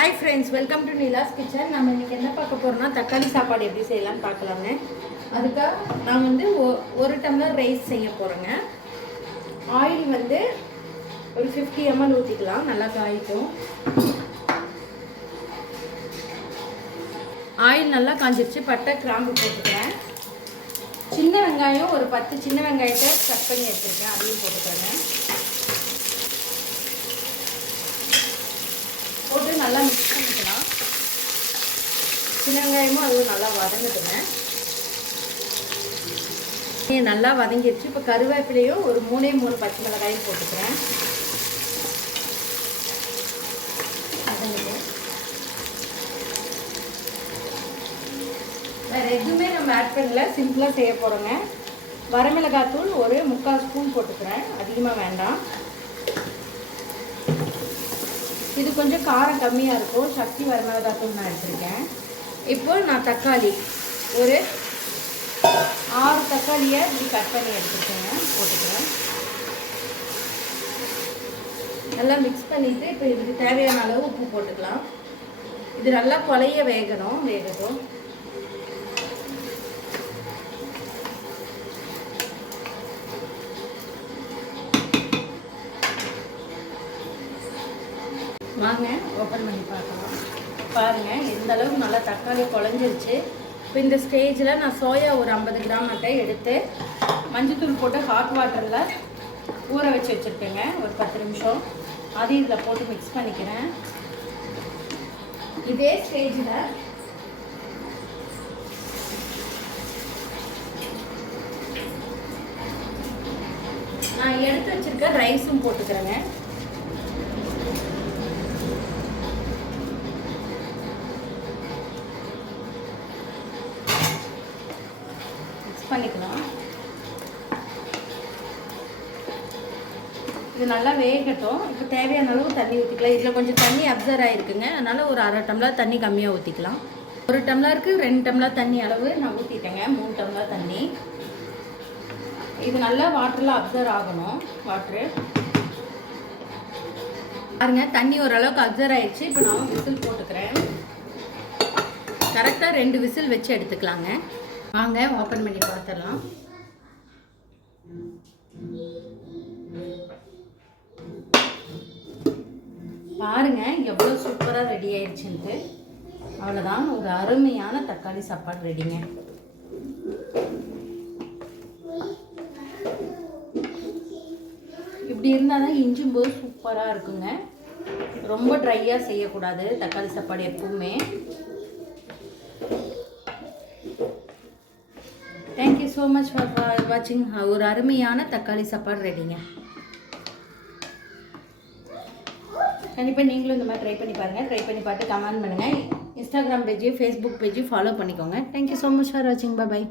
Hi friends, welcome to Neela's kitchen. நம்ம இன்றைக்கி என்ன பார்க்க போகிறோம்னா தக்காளி சாப்பாடு எப்படி செய்யலாம்னு பார்க்கலாம்னு. அதுக்காக நான் வந்து ஒரு டம்ளர் ரைஸ் செய்ய போகிறேங்க. ஆயில் வந்து ஒரு 50 ml ஊற்றிக்கலாம், நல்லா காய்க்கும். ஆயில் நல்லா காஞ்சிருச்சு. பட்டை கிராம்பு போட்டுக்கிறேன். சின்ன வெங்காயம் ஒரு 10 சின்ன வெங்காயத்தை கட் பண்ணி எடுத்துருக்கேன், அதையும் போட்டுக்கிறேன். போட்டு நல்லா மிக்ஸ் பண்ணிக்கலாம். சின்ன வெங்காயமும் அதுவும் நல்லா வதங்குதுங்க. நல்லா வதங்கிடுச்சு. இப்போ கருவேப்பிலையும் ஒரு 3 பச்சை மிளகாயும் போட்டுக்கிறேன். வேறு எதுவுமே நம்ம ஆட் பண்ணல, சிம்பிளாக செய்ய போகிறோங்க. வரமிளகாத்தூள் ஒரு 3/4 ஸ்பூன் போட்டுக்கிறேன், அதிகமாக வேண்டாம். இது கொஞ்சம் காரம் கம்மியாக இருக்கும். சக்தி வரமிளகாத்தூள் நான் எடுத்துருக்கேன். இப்போ நான் தக்காளி ஒரு 6 தக்காளியை இப்படி கட் பண்ணி எடுத்துருக்கேங்க, போட்டுக்கிறேன். நல்லா மிக்ஸ் பண்ணிவிட்டு இப்போ இதுக்கு தேவையான அளவு உப்பு போட்டுக்கலாம். இது நல்லா கொலைய வேகட்டும். வாங்க ஓப்பன் பண்ணி பார்க்கலாம். பாருங்கள் எந்த அளவுக்கு நல்லா தக்காளி குழஞ்சிருச்சு. இப்போ இந்த ஸ்டேஜில் நான் சோயா ஒரு 50 கிராம் மட்டும் எடுத்து மஞ்சத்தூள் போட்டு ஹாட் வாட்டரில் ஊற வச்சு வச்சுருக்கேங்க ஒரு 10 நிமிஷம். அதையும் இதில் போட்டு மிக்ஸ் பண்ணிக்கிறேன். இதே ஸ்டேஜில் நான் எடுத்து வச்சுருக்க ரைஸும் போட்டுக்கிறேங்க. பண்ணிக்கலாம். இது நல்லா வேகட்டும். இப்போ தேவையான அளவு தண்ணி ஊற்றிக்கலாம். இதில் கொஞ்சம் தண்ணி அப்சர்வ் ஆகிருக்குங்க, அதனால் ஒரு 1/2 டம்ளர் தண்ணி கம்மியாக ஊற்றிக்கலாம். 1 டம்ளருக்கு 2 டம்ளர் தண்ணி அளவு நான் ஊற்றிட்டேங்க. 3 டம்ளர் தண்ணி. இது நல்லா வாட்டரில் அப்சர்வ் ஆகணும். வாட்ரு பாருங்க, தண்ணி ஓரளவுக்கு அப்சர்வ் ஆகிடுச்சு. இப்போ நான் விசில் போட்டுக்கிறேன். கரெக்டாக 2 விசில் வச்சு எடுத்துக்கலாங்க. வாங்க ஓப்பன் பண்ணி பார்த்துடலாம். பாருங்க எவ்வளோ சூப்பராக ரெடி ஆயிடுச்சுன்ட்டு. அவ்வளோதான், ஒரு அருமையான தக்காளி சாப்பாடு ரெடிங்க. இப்படி இருந்தால் தான் இஞ்சும் போது சூப்பராக இருக்குங்க. ரொம்ப ட்ரையாக செய்யக்கூடாது தக்காளி சாப்பாடு எப்பவுமே. தேங்க்யூ ஸோ மச் ஃபார் வாட்சிங். ஒரு அருமையான தக்காளி சாப்பாடு ரெடிங்க. கண்டிப்பாக நீங்களும் இந்த மாதிரி ட்ரை பண்ணி பாருங்கள். ட்ரை பண்ணி பார்த்து கமெண்ட் பண்ணுங்கள். இன்ஸ்டாகிராம் பேஜையும் ஃபேஸ்புக் பேஜையும் ஃபாலோ பண்ணிக்கோங்க. தேங்க்யூ ஸோ மச் ஃபார் வாட்சிங். பாய்.